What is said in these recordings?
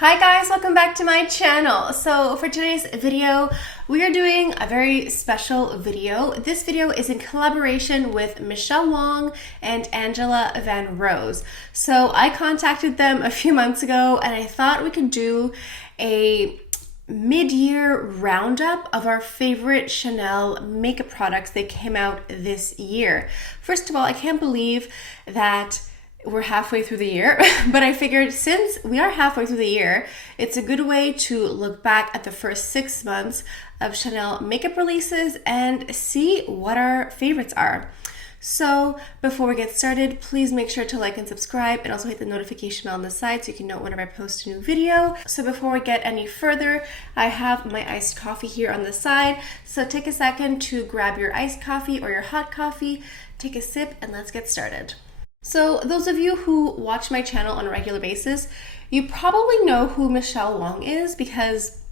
Hi guys, welcome back to my channel. So for today's video, we are doing a very special video. This video is in collaboration with Michele Wang and Angela VanRose. So I contacted them a few months ago and I thought we could do a mid-year roundup of our favorite Chanel makeup products that came out this year. First of all, I can't believe that we're halfway through the year, but I figured since we are halfway through the year, it's a good way to look back at the first 6 months of Chanel makeup releases and see what our favorites are. So before we get started, please make sure to like and subscribe and also hit the notification bell on the side so you can know whenever I post a new video. So before we get any further, I have my iced coffee here on the side. So take a second to grab your iced coffee or your hot coffee, take a sip, and let's get started. So those of you who watch my channel on a regular basis, you probably know who Michele Wang is because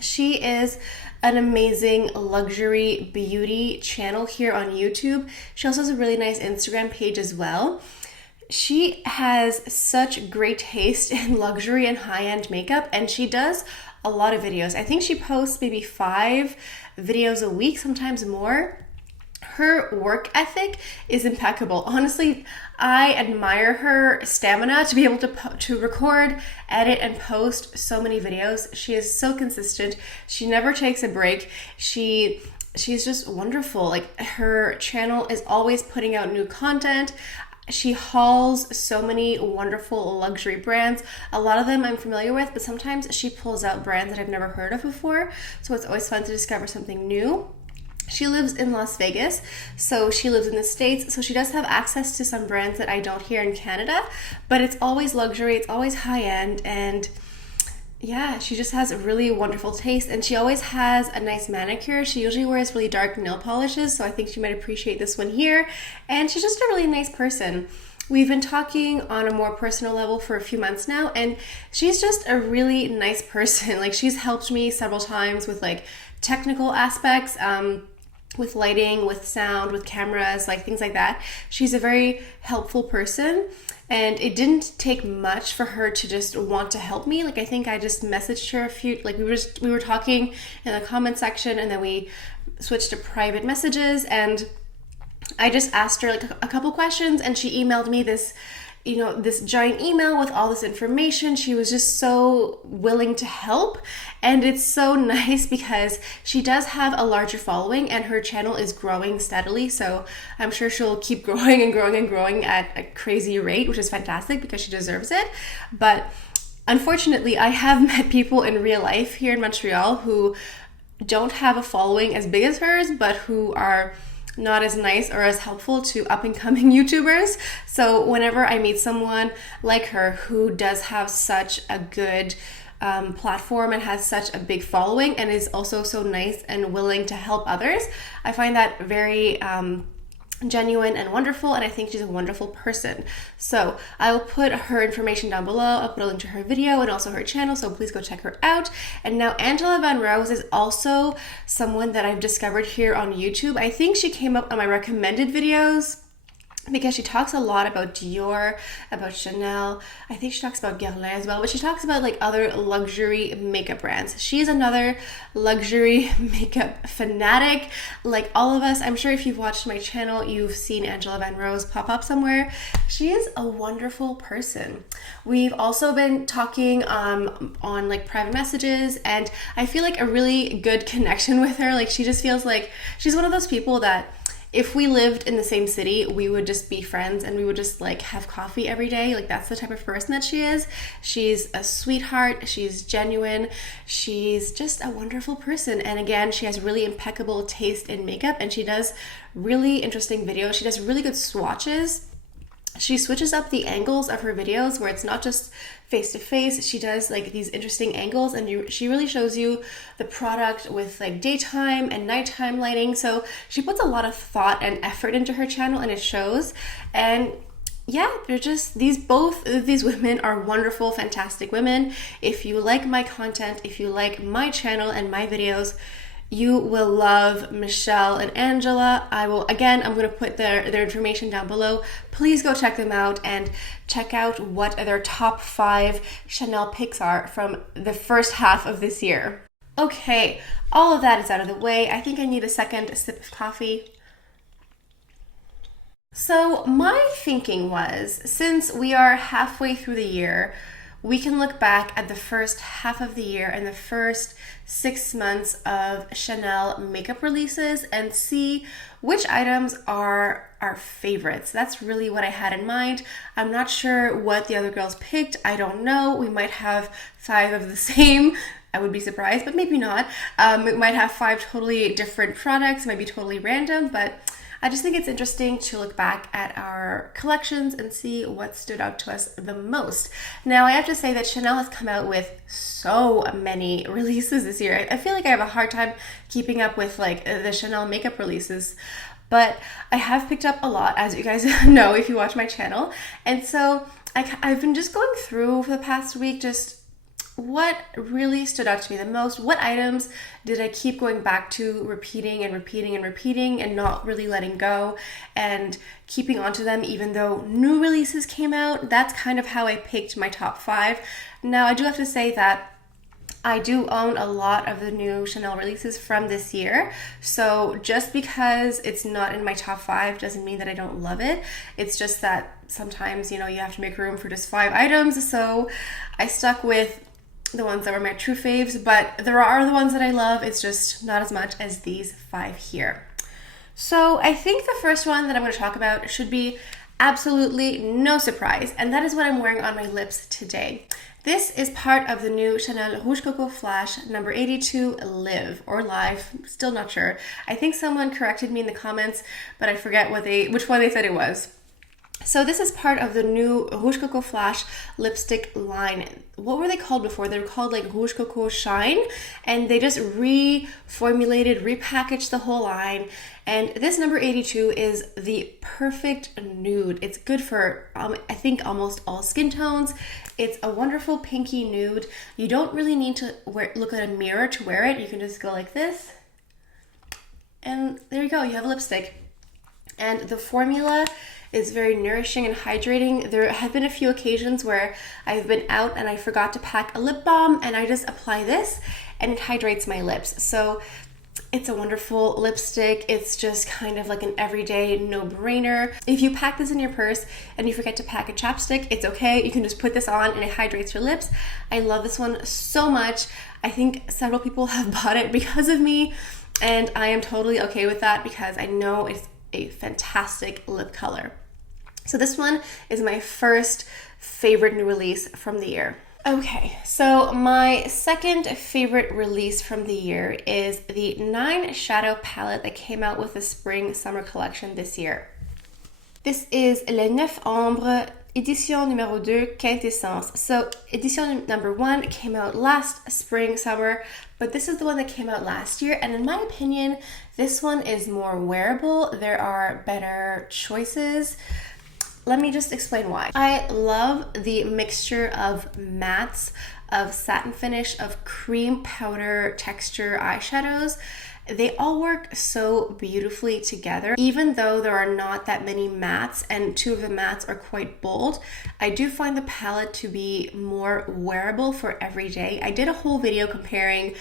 she is an amazing luxury beauty channel here on YouTube. She also has a really nice Instagram page as well. She has such great taste in luxury and high-end makeup, and she does a lot of videos. I think she posts maybe 5 videos a week, sometimes more. Her work ethic is impeccable. Honestly, I admire her stamina to be able to record, edit, and post so many videos. She is so consistent. She never takes a break. She's just wonderful. Like, her channel is always putting out new content. She hauls so many wonderful luxury brands. A lot of them I'm familiar with, but sometimes she pulls out brands that I've never heard of before. So it's always fun to discover something new. She lives in Las Vegas, so she lives in the States, so she does have access to some brands that I don't here in Canada, but it's always luxury, it's always high-end, and yeah, she just has a really wonderful taste, and she always has a nice manicure. She usually wears really dark nail polishes, so I think she might appreciate this one here, and she's just a really nice person. We've been talking on a more personal level for a few months now, and she's just a really nice person. Like, she's helped me several times with like technical aspects, with lighting, with sound, with cameras, like things like that. She's a very helpful person, and it didn't take much for her to just want to help me. Like, I think I just messaged her a few, like we were talking in the comment section, and then we switched to private messages, and I just asked her like a couple questions, and she emailed me this, this giant email with all this information. She was just so willing to help, and it's so nice because she does have a larger following and her channel is growing steadily, so I'm sure she'll keep growing and growing and growing at a crazy rate, which is fantastic because she deserves it. But unfortunately, I have met people in real life here in Montreal who don't have a following as big as hers, but who are not as nice or as helpful to up-and-coming YouTubers. So whenever I meet someone like her who does have such a good platform and has such a big following and is also so nice and willing to help others, I find that very genuine and wonderful, and I think she's a wonderful person. So I will put her information down below. I'll put a link to her video and also her channel, so please go check her out. And now Angela VanRose is also someone that I've discovered here on YouTube. I think she came up on my recommended videos because she talks a lot about Dior, about Chanel. I think she talks about Guerlain as well, but she talks about like other luxury makeup brands. She is another luxury makeup fanatic, like all of us. I'm sure if you've watched my channel, you've seen Angela VanRose pop up somewhere. She is a wonderful person. We've also been talking on like private messages, and I feel like a really good connection with her. Like, she just feels like she's one of those people that if we lived in the same city, we would just be friends and we would just like have coffee every day. Like, that's the type of person that she is. She's a sweetheart. She's genuine. She's just a wonderful person. And again, she has really impeccable taste in makeup, and she does really interesting videos. She does really good swatches. She switches up the angles of her videos where it's not just face to face. She does like these interesting angles, and she really shows you the product with like daytime and nighttime lighting. So she puts a lot of thought and effort into her channel, and it shows. And yeah, they're just both of these women are wonderful, fantastic women. If you like my content, if you like my channel and my videos, You will love Michele and Angela. I'm going to put their information down below. Please go check them out and check out what their top 5 Chanel picks are from the first half of this year. Okay, all of that is out of the way. I think I need a second sip of coffee. So my thinking was, since we are halfway through the year, we can look back at the first half of the year and the first 6 months of Chanel makeup releases and see which items are our favorites. That's really what I had in mind. I'm not sure what the other girls picked. I don't know. We might have 5 of the same. I would be surprised, but maybe not. We might have 5 totally different products. It might be totally random, but I just think it's interesting to look back at our collections and see what stood out to us the most. Now, I have to say that Chanel has come out with so many releases this year. I feel like I have a hard time keeping up with like the Chanel makeup releases, but I have picked up a lot, as you guys know if you watch my channel. And so I've been just going through for the past week just what really stood out to me the most. What items did I keep going back to, repeating and not really letting go and keeping on to them even though new releases came out? That's kind of how I picked my top 5. Now, I do have to say that I do own a lot of the new Chanel releases from this year. So just because it's not in my top 5 doesn't mean that I don't love it. It's just that sometimes, you have to make room for just 5 items. So I stuck with the ones that were my true faves, but there are the ones that I love. It's just not as much as these 5 here. So I think the first one that I'm going to talk about should be absolutely no surprise, and that is what I'm wearing on my lips today. This is part of the new Chanel Rouge Coco Flash number 82 Live or Live, still not sure. I think someone corrected me in the comments, but I forget which one they said it was. So this is part of the new Rouge Coco Flash lipstick line. What were they called before? They were called like Rouge Coco Shine, and they just reformulated, repackaged the whole line. And this number 82 is the perfect nude. It's good for, I think, almost all skin tones. It's a wonderful pinky nude. You don't really need to look at a mirror to wear it. You can just go like this. And there you go, you have a lipstick. And the formula is very nourishing and hydrating. There have been a few occasions where I've been out and I forgot to pack a lip balm, and I just apply this and it hydrates my lips. So it's a wonderful lipstick. It's just kind of like an everyday no-brainer. If you pack this in your purse and you forget to pack a chapstick, it's okay. You can just put this on and it hydrates your lips. I love this one so much. I think several people have bought it because of me, and I am totally okay with that because I know it's a fantastic lip color. So this one is my first favorite new release from the year. Okay, so my second favorite release from the year is the 9 shadow palette that came out with the spring summer collection this year. This is Le 9 Ombres Edition numéro 2 Quintessence. So edition number 1 came out last spring summer, but this is the one that came out last year, and in my opinion this one is more wearable. There are better choices. Let me just explain why. I love the mixture of mattes, of satin finish, of cream powder texture eyeshadows. They all work so beautifully together. Even though there are not that many mattes and 2 of the mattes are quite bold, I do find the palette to be more wearable for every day. I did a whole video comparing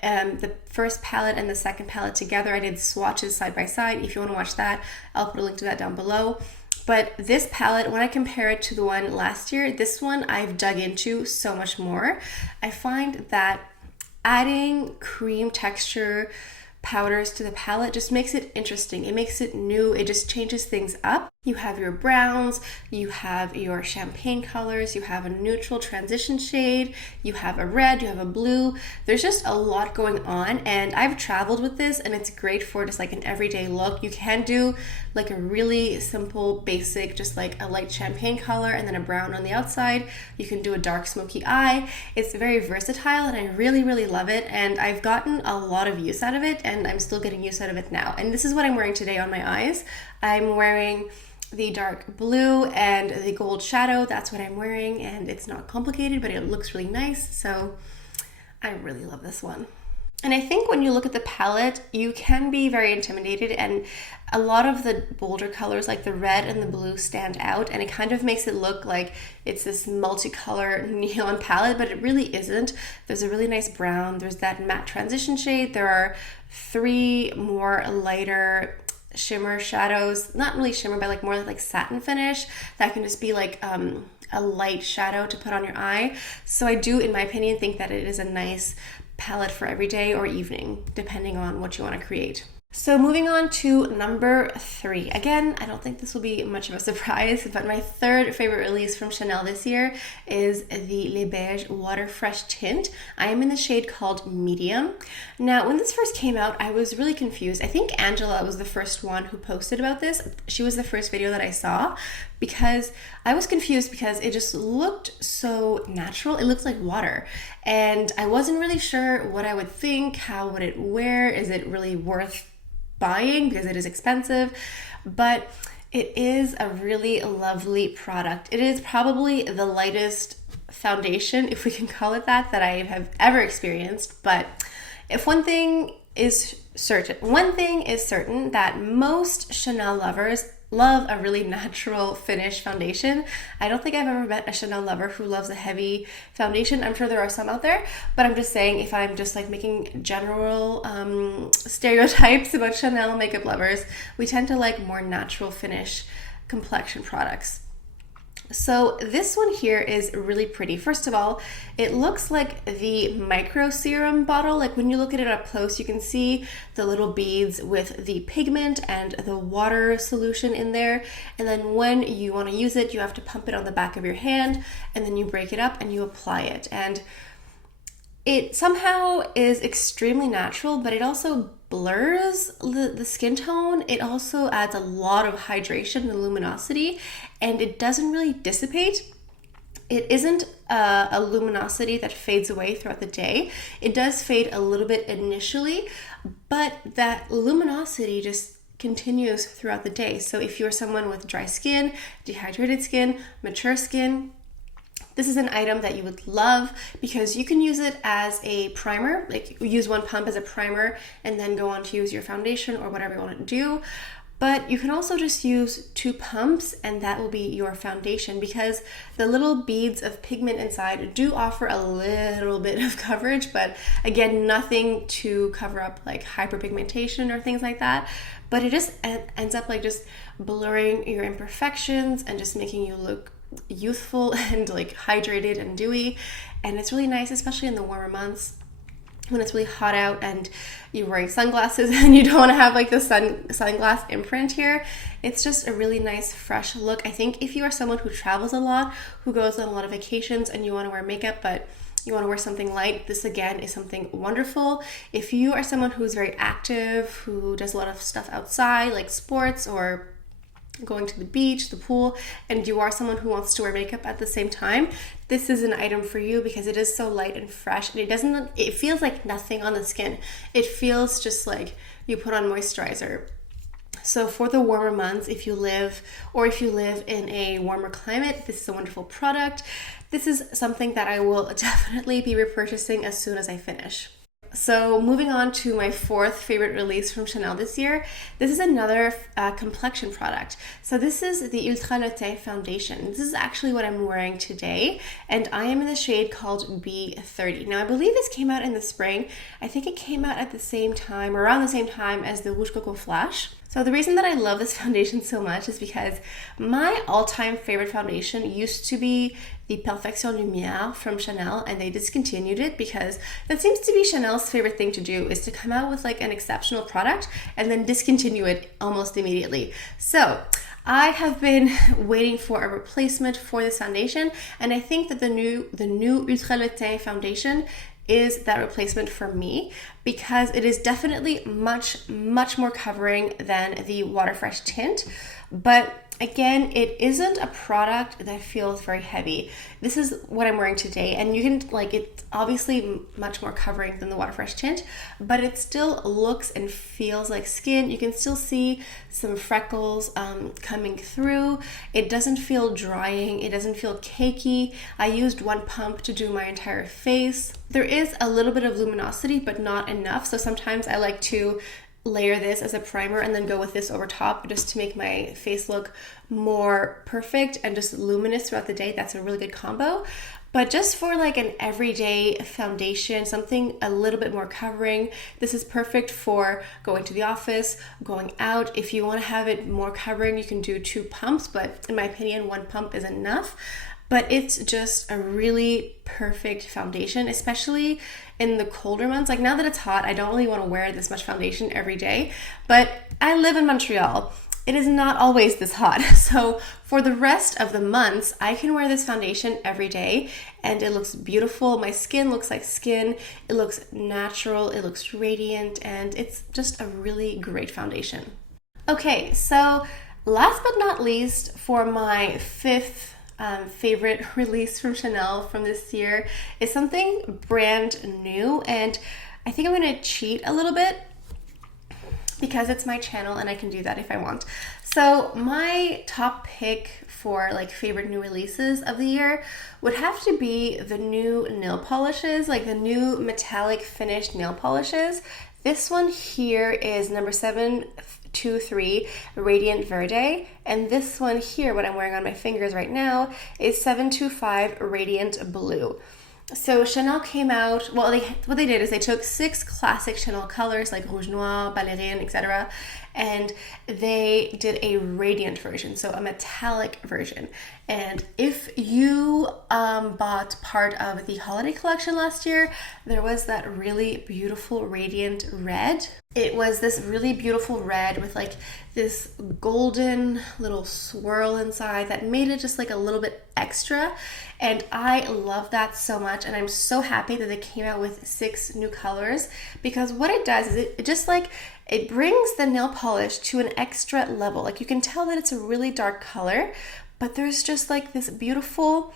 the first palette and the second palette together. I did swatches side by side. If you want to watch that, I'll put a link to that down below. But this palette, when I compare it to the one last year, this one I've dug into so much more. I find that adding cream texture powders to the palette just makes it interesting. It makes it new. It just changes things up. You have your browns, you have your champagne colors, you have a neutral transition shade, you have a red, you have a blue. There's just a lot going on, and I've traveled with this and it's great for just like an everyday look. You can do like a really simple basic, just like a light champagne color and then a brown on the outside. You can do a dark smoky eye. It's very versatile and I really, really love it, and I've gotten a lot of use out of it, and I'm still getting use out of it now. And this is what I'm wearing today on my eyes. I'm wearing the dark blue and the gold shadow. That's what I'm wearing, and it's not complicated, but it looks really nice. So I really love this one. And I think when you look at the palette, you can be very intimidated, and a lot of the bolder colors like the red and the blue stand out, and it kind of makes it look like it's this multicolor neon palette, but it really isn't. There's a really nice brown, there's that matte transition shade, there are 3 more lighter shimmer shadows, not really shimmer, but like more like satin finish that can just be like a light shadow to put on your eye. So I do, in my opinion, think that it is a nice palette for every day or evening, depending on what you want to create. So moving on to number 3. Again, I don't think this will be much of a surprise, but my third favorite release from Chanel this year is the Les Beige Water Fresh Tint. I am in the shade called Medium. Now, when this first came out, I was really confused. I think Angela was the first one who posted about this. She was the first video that I saw, because I was confused because it just looked so natural. It looked like water, and I wasn't really sure what I would think. How would it wear? Is it really worth buying, because it is expensive? But it is a really lovely product. It is probably the lightest foundation, if we can call it that I have ever experienced. But if one thing is certain, that most Chanel lovers love a really natural finish foundation. I don't think I've ever met a Chanel lover who loves a heavy foundation. I'm sure there are some out there, but I'm just saying, if I'm just like making general stereotypes about Chanel makeup lovers, we tend to like more natural finish complexion products. So this one here is really pretty. First of all, it looks like the micro serum bottle. Like when you look at it up close, you can see the little beads with the pigment and the water solution in there. And then when you want to use it, you have to pump it on the back of your hand, and then you break it up and you apply it. And it somehow is extremely natural, but it also blurs the skin tone. It also adds a lot of hydration and luminosity, and it doesn't really dissipate. It isn't a luminosity that fades away throughout the day. It does fade a little bit initially, but that luminosity just continues throughout the day. So if you're someone with dry skin, dehydrated skin, mature skin, this is an item that you would love, because you can use it as a primer. Like, use one pump as a primer and then go on to use your foundation or whatever you want to do. But you can also just use 2 pumps and that will be your foundation, because the little beads of pigment inside do offer a little bit of coverage, but again, nothing to cover up like hyperpigmentation or things like that. But it just ends up like just blurring your imperfections and just making you look youthful and like hydrated and dewy. And it's really nice, especially in the warmer months when it's really hot out and you're wearing sunglasses and you don't want to have like the sunglass imprint here. It's just a really nice fresh look. I think if you are someone who travels a lot, who goes on a lot of vacations, and you want to wear makeup but you want to wear something light, this again is something wonderful. If you are someone who's very active, who does a lot of stuff outside like sports or going to the beach, the pool, and you are someone who wants to wear makeup at the same time, this is an item for you, because it is so light and fresh, and it feels like nothing on the skin. It feels just like you put on moisturizer. So for the warmer months, if you live in a warmer climate, this is a wonderful product. This is something that I will definitely be repurchasing as soon as I finish. So moving on to my 4th favorite release from Chanel this year, this is another complexion product. So this is the Ultra Le Teint foundation. This is actually what I'm wearing today, and I am in the shade called B30. Now I believe this came out in the spring. I think it came out at the same time, around the same time as the Rouge Coco Flash. So the reason that I love this foundation so much is because my all-time favorite foundation used to be the Perfection Lumière from Chanel, and they discontinued it because that seems to be Chanel's favorite thing to do, is to come out with like an exceptional product and then discontinue it almost immediately. So I have been waiting for a replacement for this foundation, and I think that the new Ultra Le Teint foundation is that replacement for me, because it is definitely much more covering than the Water Fresh Tint, but Again, it isn't a product that feels very heavy. This is what I'm wearing today, and you can, like, it's obviously much more covering than the Water Fresh tint, but it still looks and feels like skin. You can still see some freckles coming through. It doesn't feel drying. It doesn't feel cakey. I used one pump to do my entire face. There is a little bit of luminosity, but not enough. So sometimes I like to layer this as a primer and then go with this over top just to make my face look more perfect and just luminous throughout the day. That's a really good combo. But just for like an everyday foundation, something a little bit more covering, this is perfect for going to the office, going out. If you want to have it more covering, you can do 2 pumps, but in my opinion, 1 pump is enough. But it's just a really perfect foundation, especially in the colder months. Like now that it's hot, I don't really want to wear this much foundation every day, but I live in Montreal. It is not always this hot. So for the rest of the months, I can wear this foundation every day and it looks beautiful. My skin looks like skin. It looks natural. It looks radiant, and it's just a really great foundation. Okay, so last but not least, for my 5th favorite release from Chanel from this year is something brand new, and I think I'm gonna cheat a little bit because it's my channel and I can do that if I want. So my top pick for like favorite new releases of the year would have to be the new nail polishes, like the new metallic finished nail polishes. This one here is number 723 Radiant Verde, and this one here, what I'm wearing on my fingers right now, is 725 Radiant Blue. So Chanel came out, well, what they did is they took 6 classic Chanel colors like Rouge Noir, Ballerine, etc., and they did a radiant version, so a metallic version. And if you bought part of the holiday collection last year, there was that really beautiful radiant red. It was this really beautiful red with like this golden little swirl inside that made it just like a little bit extra. And I love that so much, and I'm so happy that they came out with 6 new colors, because what it does is it just like, it brings the nail polish to an extra level. Like you can tell that it's a really dark color, but there's just like this beautiful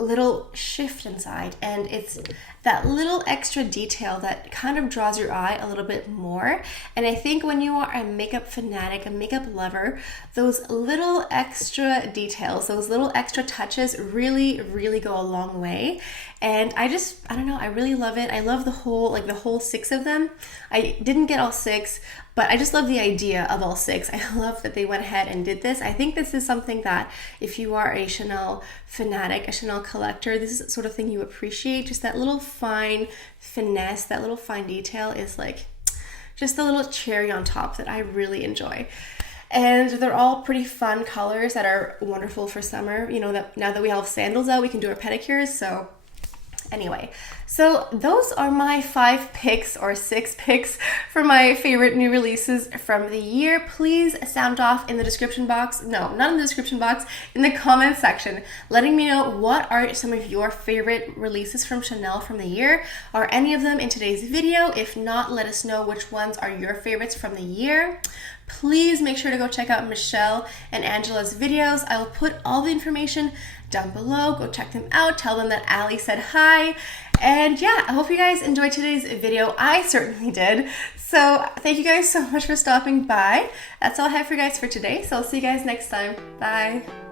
little shift inside, and it's that little extra detail that kind of draws your eye a little bit more. And I think when you are a makeup fanatic, a makeup lover, those little extra details, those little extra touches really, really go a long way. And I don't know, I really love it. I love the whole 6 of them. I didn't get all 6, but I just love the idea of all 6. I love that they went ahead and did this. I think this is something that if you are a Chanel fanatic, a Chanel collector, this is the sort of thing you appreciate. Just that little fine finesse, that little fine detail is like just the little cherry on top that I really enjoy. And they're all pretty fun colors that are wonderful for summer. You know, that now that we have sandals out, we can do our pedicures, so anyway, so those are my 5 picks or 6 picks for my favorite new releases from the year. Please sound off in the description box. No, not in the description box, in the comment section, letting me know what are some of your favorite releases from Chanel from the year. Are any of them in today's video? If not, let us know which ones are your favorites from the year. Please make sure to go check out Michele and Angela's videos. I will put all the information down below. Go check them out. Tell them that Ali said hi. And yeah, I hope you guys enjoyed today's video. I certainly did. So thank you guys so much for stopping by. That's all I have for you guys for today. So I'll see you guys next time. Bye.